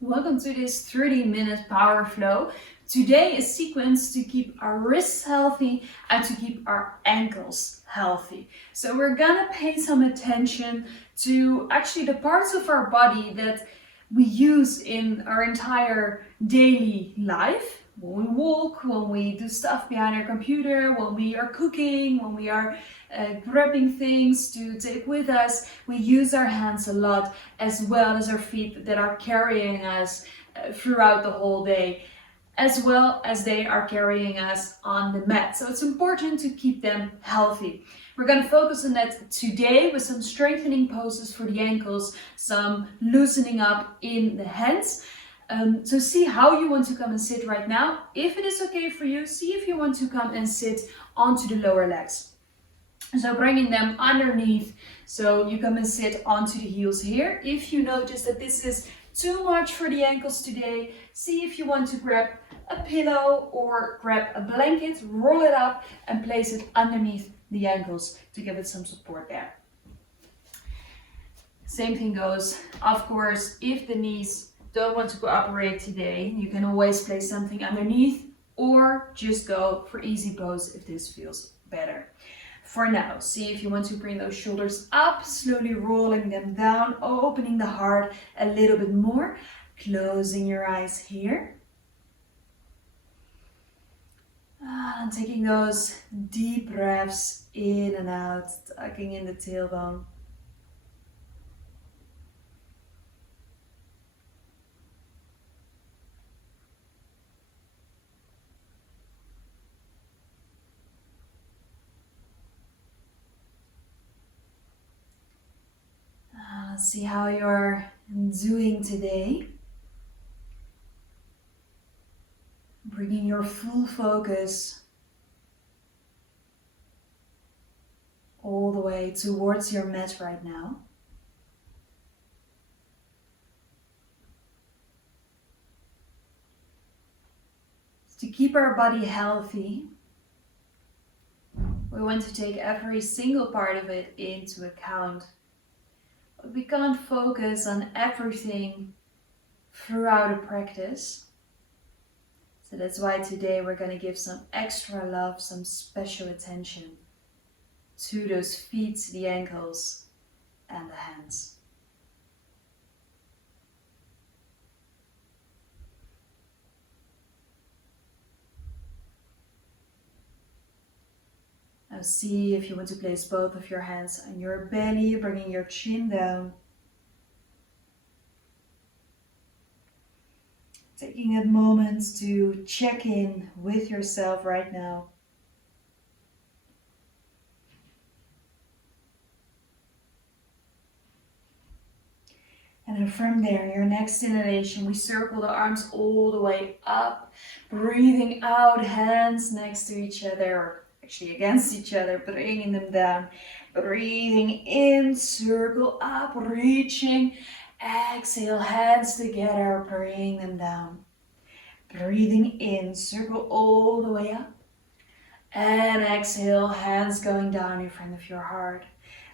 Welcome to this 30-minute power flow. Today a sequence to keep our wrists healthy and to keep our ankles healthy. So we're gonna pay some attention to actually the parts of our body that we use in our entire daily life. When we walk, when we do stuff behind our computer, when we are cooking, when we are grabbing things to take with us, we use our hands a lot, as well as our feet that are carrying us throughout the whole day, as well as they are carrying us on the mat. So it's important to keep them healthy. We're going to focus on that today with some strengthening poses for the ankles, some loosening up in the hands. So see how you want to come and sit right now. If it is okay for you, see if you want to come and sit onto the lower legs. So bringing them underneath, so you come and sit onto the heels here. If you notice that this is too much for the ankles today, see if you want to grab a pillow or grab a blanket, roll it up and place it underneath the ankles to give it some support there. Same thing goes, of course, if the knees don't want to cooperate today, you can always place something underneath or just go for easy pose if this feels better. For now, see if you want to bring those shoulders up, slowly rolling them down, opening the heart a little bit more, closing your eyes here. And taking those deep breaths in and out, tucking in the tailbone. See how you're doing today. Bringing your full focus all the way towards your mat right now. To keep our body healthy, we want to take every single part of it into account. But we can't focus on everything throughout a practice. So that's why today we're going to give some extra love, some special attention to those feet, the ankles, and the hands. Now see if you want to place both of your hands on your belly, bringing your chin down. Taking a moment to check in with yourself right now. And then from there, your next inhalation, we circle the arms all the way up, breathing out, hands next to each other, or actually against each other, bringing them down. Breathing in, circle up, reaching. Exhale, hands together, bring them down. Breathing in, circle all the way up. And exhale, hands going down in front of your heart.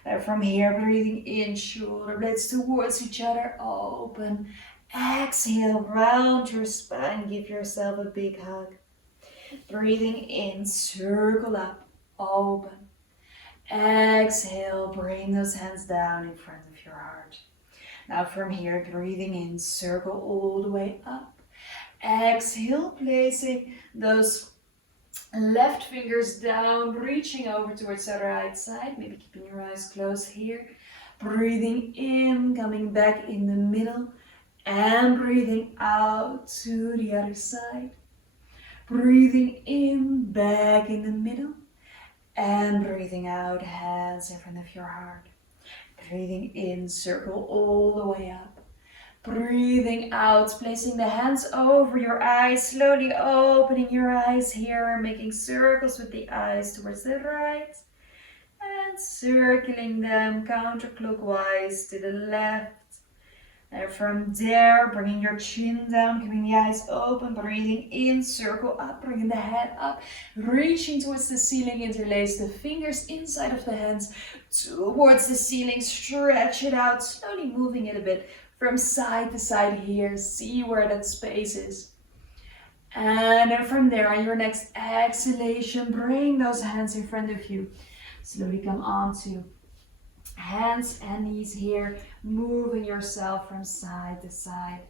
And from here, breathing in, shoulder blades towards each other, open. Exhale, round your spine, give yourself a big hug. Breathing in, circle up, open. Exhale, bring those hands down in front of your heart. Now from here, breathing in, circle all the way up. Exhale, placing those left fingers down, reaching over towards the right side, maybe keeping your eyes closed here. Breathing in, coming back in the middle, and breathing out to the other side. Breathing in, back in the middle, and breathing out, hands in front of your heart. Breathing in, circle all the way up. Breathing out, placing the hands over your eyes, slowly opening your eyes here, making circles with the eyes towards the right, and circling them counterclockwise to the left. And from there, bringing your chin down, keeping the eyes open, breathing in, circle up, bringing the head up, reaching towards the ceiling, interlace the fingers inside of the hands towards the ceiling, stretch it out, slowly moving it a bit from side to side here. See where that space is. And then from there, on your next exhalation, bring those hands in front of you. Slowly come onto hands and knees here, moving yourself from side to side.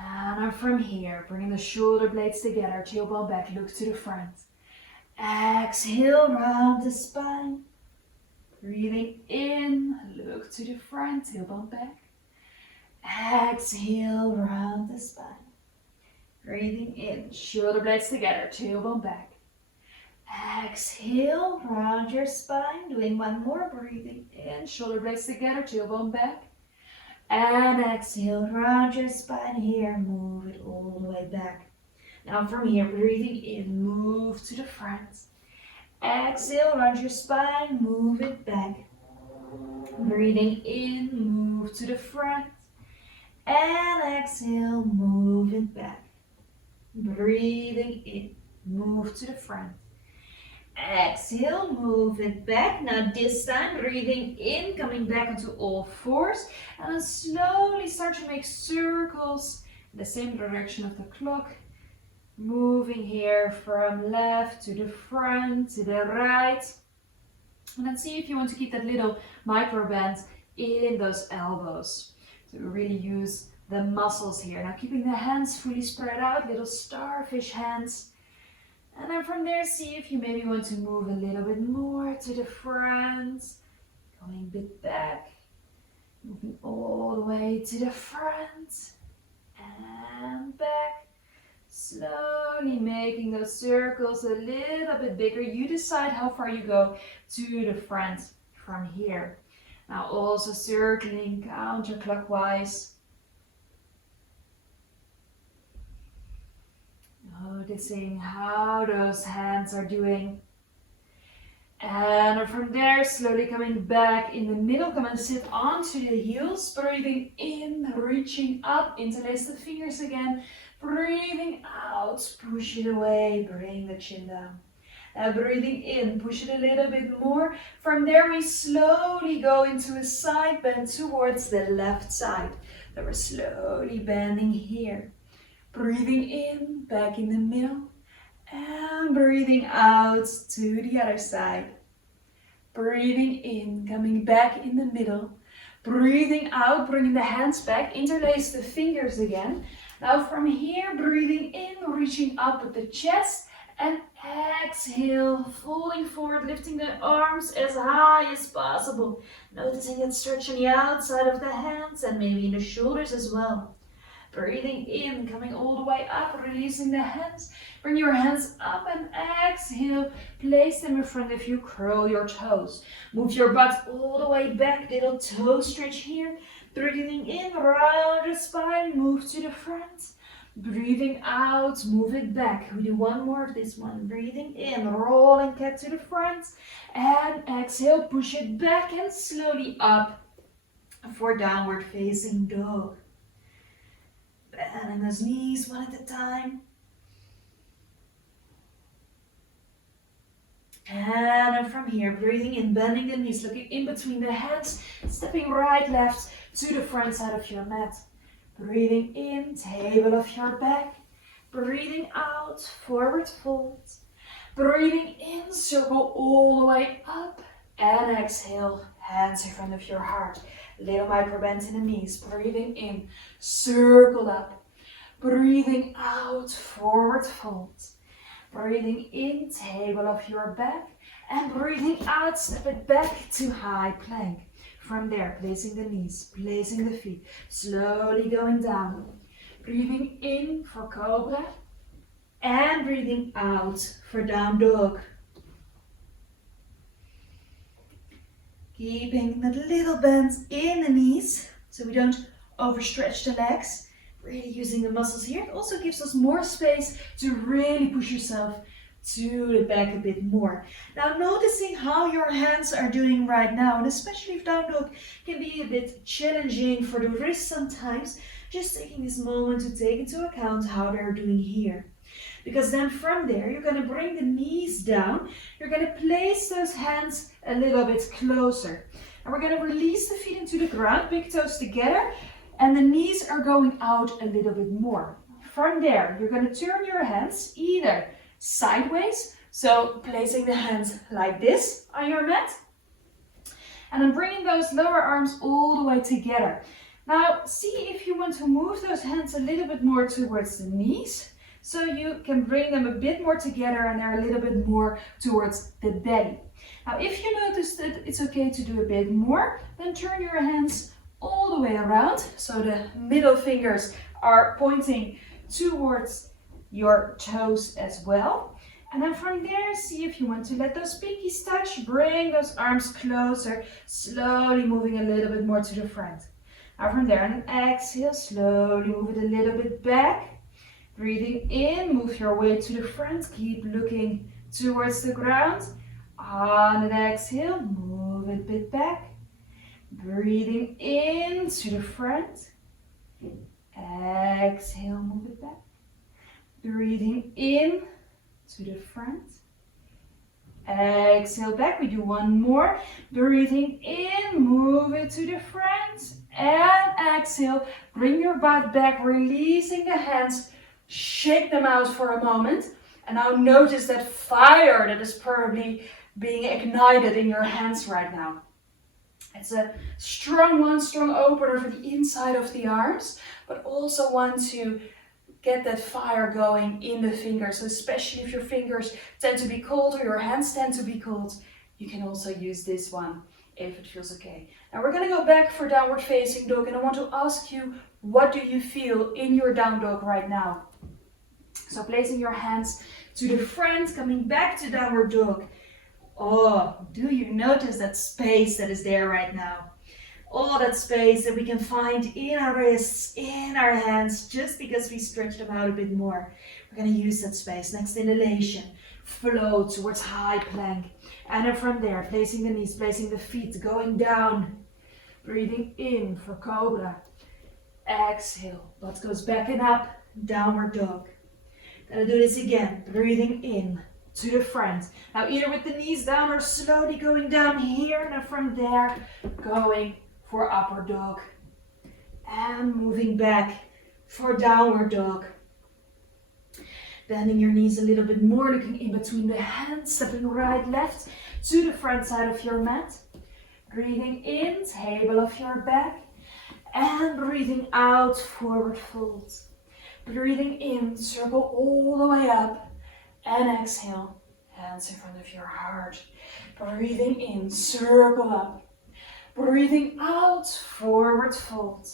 And from here, bring the shoulder blades together, tailbone back, look to the front. Exhale, round the spine. Breathing in, look to the front, tailbone back. Exhale, round the spine. Breathing in, shoulder blades together, tailbone back. Exhale, round your spine. Doing one more, breathing in, shoulder blades together, tailbone back. And exhale, round your spine here, move it all the way back. Now from here, breathing in, move to the front. Exhale, round your spine, move it back. Breathing in, move to the front. And exhale, move it back. Breathing in, move to the front. Exhale, move it back. Now this time, breathing in, coming back into all fours. And then slowly start to make circles in the same direction of the clock. Moving here from left to the front, to the right. And then see if you want to keep that little micro bend in those elbows. So really use the muscles here. Now keeping the hands fully spread out, little starfish hands. And then from there, see if you maybe want to move a little bit more to the front. Going a bit back. Moving all the way to the front. And back. Slowly making those circles a little bit bigger. You decide how far you go to the front from here. Now also circling counterclockwise. Noticing how those hands are doing. And from there, slowly coming back in the middle. Come and sit onto the heels. Breathing in, reaching up, interlace the fingers again. Breathing out, push it away, bring the chin down. And breathing in, push it a little bit more. From there, we slowly go into a side bend towards the left side. So we're slowly bending here. Breathing in, back in the middle. And breathing out to the other side. Breathing in, coming back in the middle. Breathing out, bringing the hands back, interlace the fingers again. Now from here, breathing in, reaching up with the chest. And exhale, folding forward, lifting the arms as high as possible. Noticing that stretch on the outside of the hands and maybe in the shoulders as well. Breathing in, coming all the way up, releasing the hands. Bring your hands up and exhale. Place them in front of you, curl your toes. Move your butt all the way back, little toe stretch here. Breathing in, round the spine, move to the front. Breathing out, move it back. We do one more of this one. Breathing in, rolling cat to the front. And exhale, push it back and slowly up for downward facing dog. Bending those knees one at a time. And from here, breathing in, bending the knees, looking in between the hands, stepping right, left to the front side of your mat. Breathing in, table of your back. Breathing out, forward fold. Breathing in, circle all the way up. And exhale, hands in front of your heart. Little micro bend in the knees. Breathing in, circle up. Breathing out, forward fold. Breathing in, table of your back. And breathing out, step it back to high plank. From there, placing the knees, placing the feet, slowly going down. Breathing in for cobra. And breathing out for down dog. Keeping that little bend in the knees, so we don't overstretch the legs. Really using the muscles here. It also gives us more space to really push yourself to the back a bit more. Now noticing how your hands are doing right now, and especially if down dog can be a bit challenging for the wrist sometimes, just taking this moment to take into account how they're doing here. Because then from there, you're going to bring the knees down. You're going to place those hands a little bit closer. And we're gonna release the feet into the ground, big toes together, and the knees are going out a little bit more. From there, you're gonna turn your hands either sideways, so placing the hands like this on your mat, and then bringing those lower arms all the way together. Now, see if you want to move those hands a little bit more towards the knees, so you can bring them a bit more together and they're a little bit more towards the belly. Now, if you notice that it's okay to do a bit more, then turn your hands all the way around, so the middle fingers are pointing towards your toes as well. And then from there, see if you want to let those pinkies touch, bring those arms closer, slowly moving a little bit more to the front. Now from there, and exhale, slowly move it a little bit back. Breathing in, move your way to the front, keep looking towards the ground. On an exhale, move it a bit back. Breathing in to the front. Exhale, move it back. Breathing in to the front. Exhale back. We do one more. Breathing in, move it to the front. And exhale, bring your butt back, releasing the hands. Shake them out for a moment. And now notice that fire that is probably being ignited in your hands right now. It's a strong one, strong opener for the inside of the arms, but also one to get that fire going in the fingers. So especially if your fingers tend to be cold or your hands tend to be cold, you can also use this one if it feels okay. Now we're going to go back for downward facing dog, and I want to ask you, what do you feel in your down dog right now? So placing your hands to the front, coming back to downward dog. Oh, do you notice that space that is there right now? All that space that we can find in our wrists, in our hands, just because we stretch them out a bit more. We're going to use that space. Next inhalation, flow towards high plank. And then from there, placing the knees, placing the feet, going down. Breathing in for cobra. Exhale, butt goes back and up, downward dog. Gonna do this again, breathing in to the front. Now either with the knees down or slowly going down here, and then from there, going for upward dog. And moving back for downward dog. Bending your knees a little bit more, looking in between the hands, stepping right, left to the front side of your mat. Breathing in, table of your back. And breathing out, forward fold. Breathing in, circle all the way up. And exhale, hands in front of your heart. Breathing in, circle up. Breathing out, forward fold.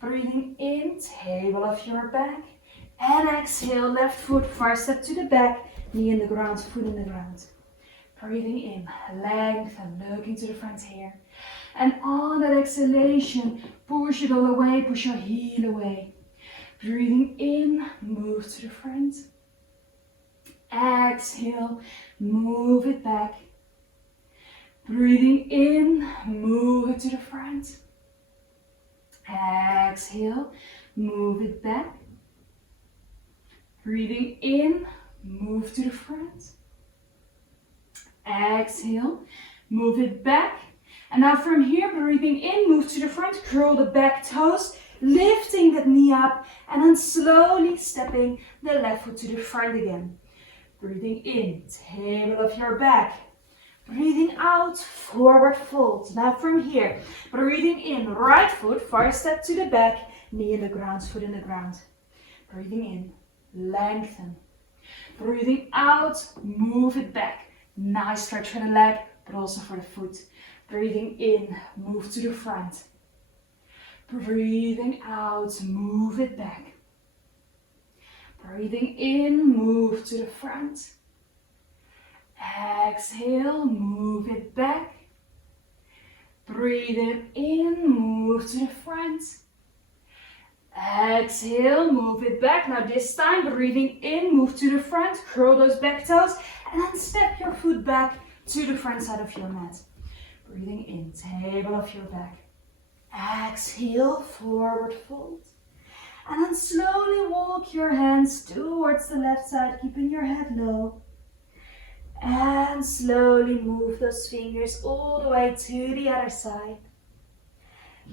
Breathing in, table of your back. And exhale, left foot, far step to the back. Knee in the ground, foot in the ground. Breathing in, lengthen, looking to the front here. And on that exhalation, push it all away, push your heel away. Breathing in, move to the front. Exhale, move it back. Breathing in, move it to the front. Exhale, move it back. Breathing in, move to the front. Exhale, move it back. And now from here, breathing in, move to the front, curl the back toes, lifting that knee up, and then slowly stepping the left foot to the front again. Breathing in, table of your back. Breathing out, forward fold. Now from here, breathing in, right foot, far step to the back, knee in the ground, foot in the ground. Breathing in, lengthen. Breathing out, move it back. Nice stretch for the leg, but also for the foot. Breathing in, move to the front. Breathing out, move it back. Breathing in, move to the front. Exhale, move it back. Breathing in, move to the front. Exhale, move it back. Now this time, breathing in, move to the front, curl those back toes, and then step your foot back to the front side of your mat. Breathing in, table of your back. Exhale, forward fold. And then slowly walk your hands towards the left side, keeping your head low. And slowly move those fingers all the way to the other side.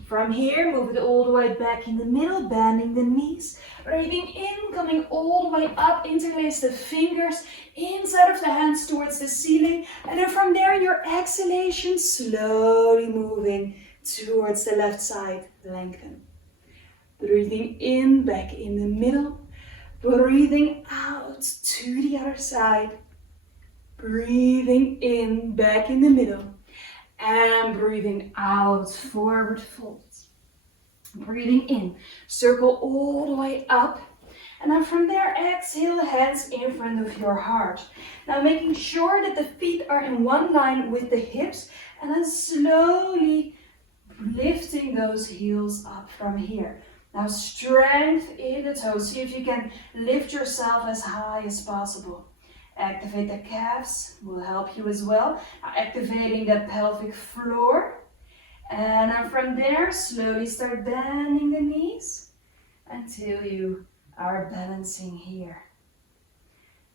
From here, move it all the way back in the middle, bending the knees. Breathing in, coming all the way up, interlace the fingers inside of the hands towards the ceiling. And then from there, your exhalation, slowly moving towards the left side, lengthen. Breathing in, back in the middle. Breathing out to the other side. Breathing in, back in the middle. And breathing out, forward fold. Breathing in, circle all the way up. And then from there, exhale the hands in front of your heart. Now making sure that the feet are in one line with the hips. And then slowly lifting those heels up from here. Now strength in the toes. See if you can lift yourself as high as possible. Activate the calves, will help you as well. Now activating the pelvic floor. And then from there, slowly start bending the knees until you are balancing here.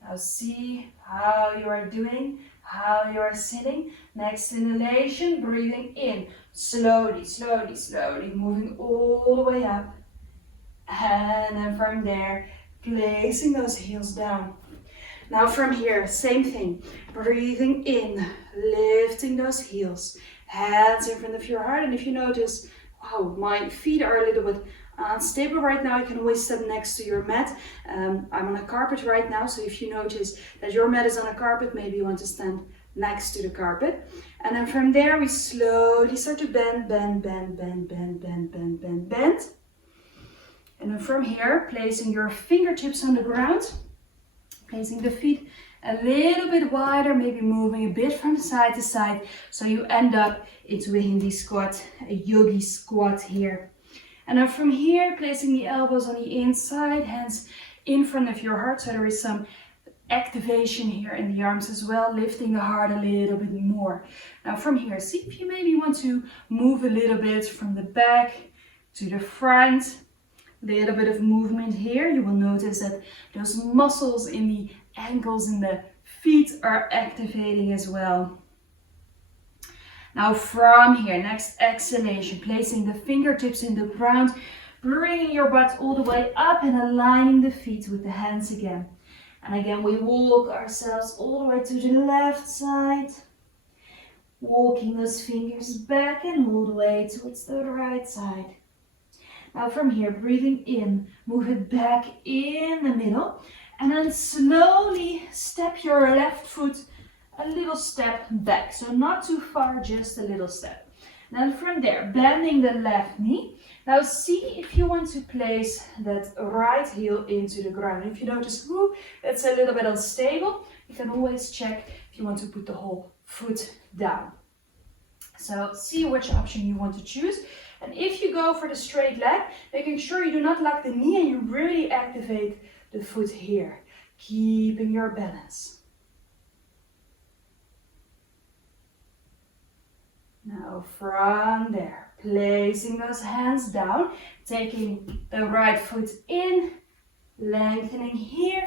Now see how you are doing, how you are sitting. Next inhalation, breathing in. Slowly, slowly, slowly, moving all the way up. And then from there, placing those heels down. Now from here, same thing. Breathing in, lifting those heels. Hands in front of your heart. And if you notice, wow, my feet are a little bit unstable right now, you can always stand next to your mat. I'm on a carpet right now, so if you notice that your mat is on a carpet, maybe you want to stand next to the carpet. And then from there, we slowly start to bend, bend, bend, bend, bend, bend, bend, bend, bend. And then from here, placing your fingertips on the ground. Placing the feet a little bit wider, maybe moving a bit from side to side. So you end up into a Hindi squat, a yogi squat here. And then from here, placing the elbows on the inside, hands in front of your heart. So there is some activation here in the arms as well, lifting the heart a little bit more. Now from here, see if you maybe want to move a little bit from the back to the front. Little bit of movement here. You will notice that those muscles in the ankles and the feet are activating as well. Now from here, next exhalation, placing the fingertips in the ground, bringing your butt all the way up and aligning the feet with the hands again. And again, we walk ourselves all the way to the left side. Walking those fingers back and all the way towards the right side. Now from here, breathing in, move it back in the middle. And then slowly step your left foot a little step back. So not too far, just a little step. Then from there, bending the left knee. Now see if you want to place that right heel into the ground. If you notice, that's a little bit unstable, you can always check if you want to put the whole foot down. So see which option you want to choose. And if you go for the straight leg, making sure you do not lock the knee and you really activate the foot here, keeping your balance. Now from there, placing those hands down, taking the right foot in, lengthening here,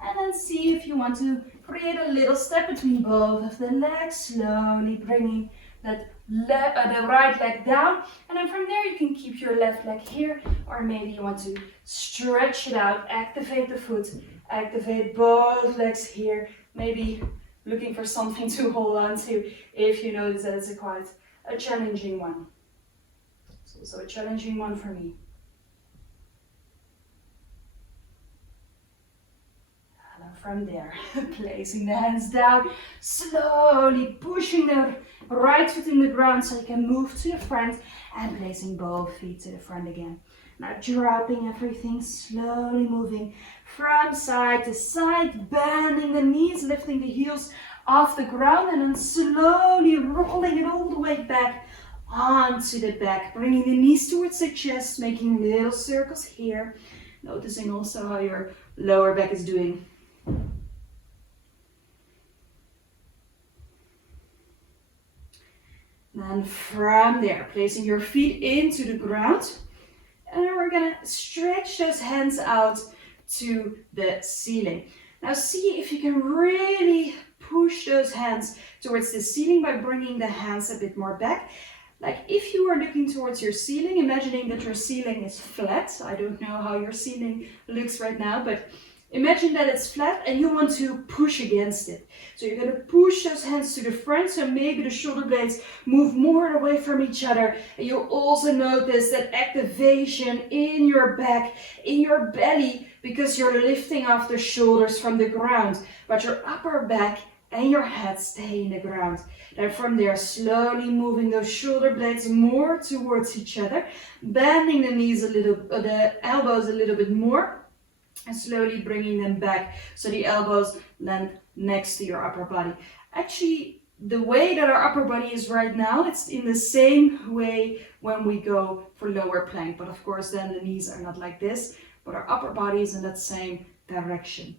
and then see if you want to create a little step between both of the legs, slowly bringing that the right leg down, and then from there you can keep your left leg here, or maybe you want to stretch it out, activate the foot, activate both legs here, maybe looking for something to hold on to if you notice that it's quite a challenging one. It's also a challenging one for me. From there, placing the hands down, slowly pushing the right foot in the ground so you can move to the front and placing both feet to the front again. Now dropping everything, slowly moving from side to side, bending the knees, lifting the heels off the ground and then slowly rolling it all the way back onto the back, bringing the knees towards the chest, making little circles here, noticing also how your lower back is doing. Then from there, placing your feet into the ground. And then we're gonna stretch those hands out to the ceiling. Now see if you can really push those hands towards the ceiling by bringing the hands a bit more back. Like if you are looking towards your ceiling, imagining that your ceiling is flat. I don't know how your ceiling looks right now, but imagine that it's flat and you want to push against it. So you're going to push those hands to the front, so maybe the shoulder blades move more away from each other. And you'll also notice that activation in your back, in your belly, because you're lifting off the shoulders from the ground, but your upper back and your head stay in the ground. Then from there, slowly moving those shoulder blades more towards each other, bending the knees a little, the elbows a little bit more, and slowly bringing them back so the elbows land next to your upper body. Actually, the way that our upper body is right now, it's in the same way when we go for lower plank. But of course, then the knees are not like this, but our upper body is in that same direction.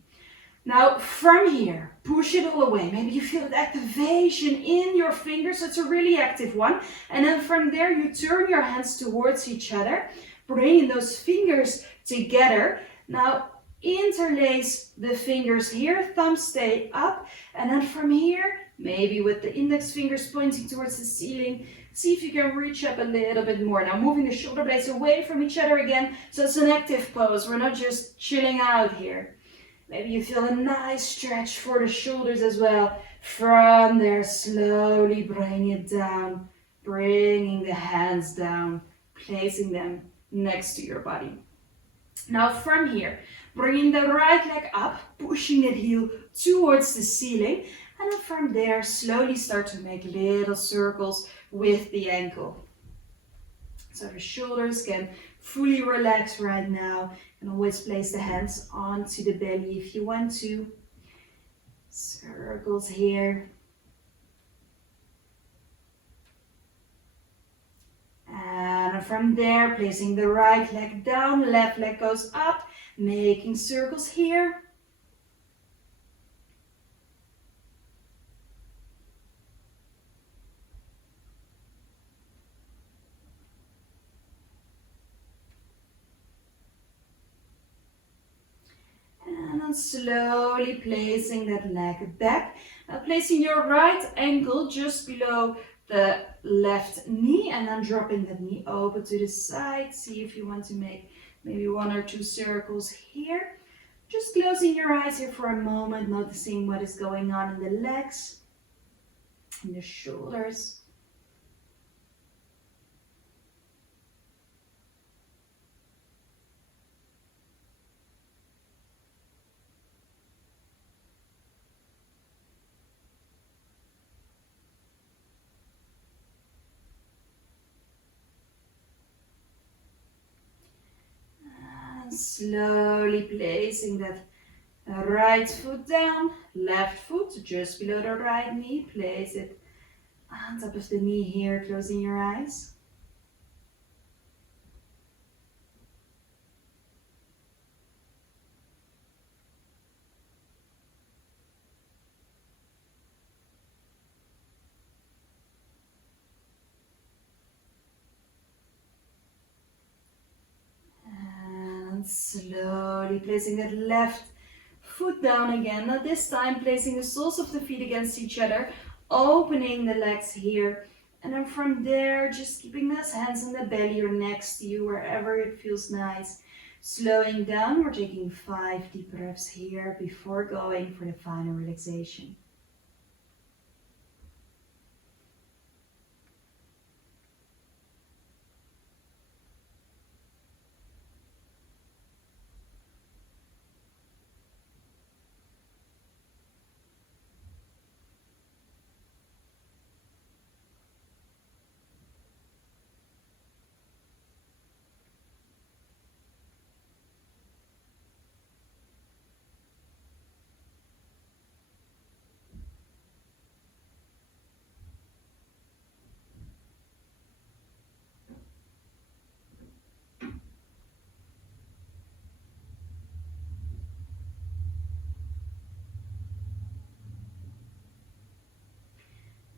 Now from here, push it all away. Maybe you feel that activation in your fingers. It's a really active one. And then from there, you turn your hands towards each other, bringing those fingers together. Now interlace the fingers here, thumbs stay up. And then from here, maybe with the index fingers pointing towards the ceiling, see if you can reach up a little bit more. Now moving the shoulder blades away from each other again. So it's an active pose. We're not just chilling out here. Maybe you feel a nice stretch for the shoulders as well. From there, slowly bring it down, bringing the hands down, placing them next to your body. Now from here, bringing the right leg up, pushing the heel towards the ceiling. And then from there, slowly start to make little circles with the ankle. So the shoulders can fully relax right now. And always place the hands onto the belly if you want to. Circles here. And from there, placing the right leg down, left leg goes up, making circles here. And slowly placing that leg back. Now placing your right ankle just below the left knee and then dropping that knee over to the side. See if you want to make maybe 1 or 2 circles here. Just closing your eyes here for a moment, noticing what is going on in the legs, in the shoulders. Slowly placing that right foot down, left foot just below the right knee. Place it on top of the knee here, closing your eyes. Slowly placing that left foot down again. Now this time placing the soles of the feet against each other, opening the legs here. And then from there, just keeping those hands on the belly or next to you, wherever it feels nice. Slowing down, we're taking 5 deep breaths here before going for the final relaxation.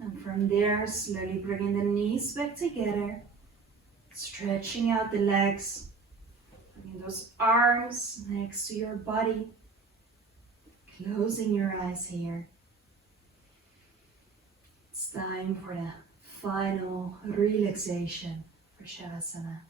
And from there, slowly bringing the knees back together, stretching out the legs, bringing those arms next to your body, closing your eyes here. It's time for the final relaxation for Shavasana.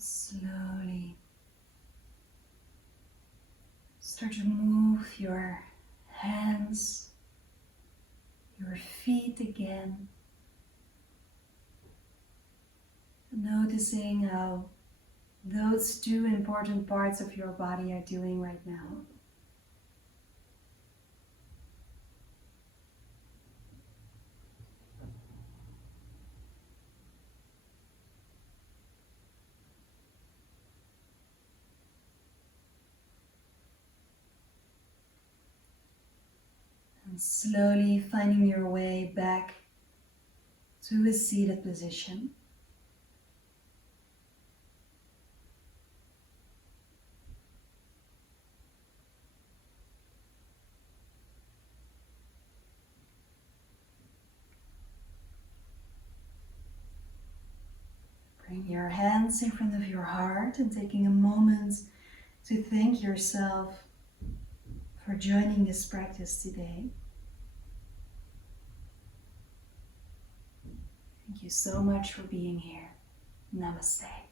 Slowly start to move your hands, your feet again, noticing how those two important parts of your body are doing right now. And slowly finding your way back to a seated position. Bring your hands in front of your heart and taking a moment to thank yourself for joining this practice today. Thank you so much for being here. Namaste.